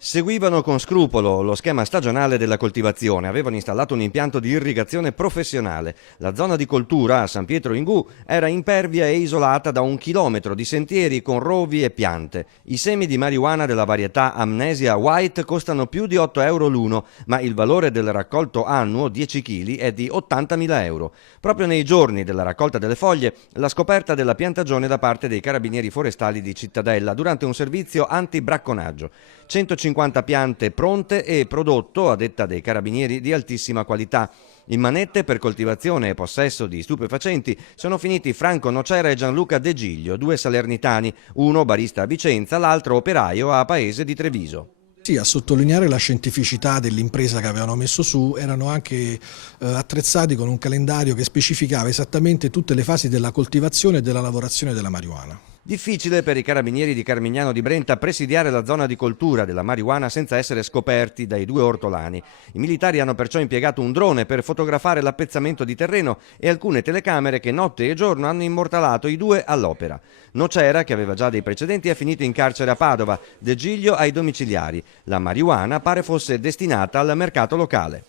Seguivano con scrupolo lo schema stagionale della coltivazione, avevano installato un impianto di irrigazione professionale. La zona di coltura a San Pietro Ingù era impervia e isolata da 1 chilometro di sentieri con rovi e piante. I semi di marijuana della varietà Amnesia White costano più di 8 euro l'uno, ma il valore del raccolto annuo, 10 kg, è di 80.000 euro. Proprio nei giorni della raccolta delle foglie, la scoperta della piantagione da parte dei carabinieri forestali di Cittadella durante un servizio anti-bracconaggio. 150 piante pronte e prodotto, a detta dei carabinieri, di altissima qualità. In manette per coltivazione e possesso di stupefacenti sono finiti Franco Nocera e Gianluca De Giglio, 2 salernitani, uno barista a Vicenza, l'altro operaio a Paese di Treviso. Sì, a sottolineare la scientificità dell'impresa che avevano messo su, erano anche attrezzati con un calendario che specificava esattamente tutte le fasi della coltivazione e della lavorazione della marijuana. Difficile per i carabinieri di Carmignano di Brenta presidiare la zona di coltura della marijuana senza essere scoperti dai 2 ortolani. I militari hanno perciò impiegato un drone per fotografare l'appezzamento di terreno e alcune telecamere che notte e giorno hanno immortalato i 2 all'opera. Nocera, che aveva già dei precedenti, è finito in carcere a Padova, De Giglio ai domiciliari. La marijuana pare fosse destinata al mercato locale.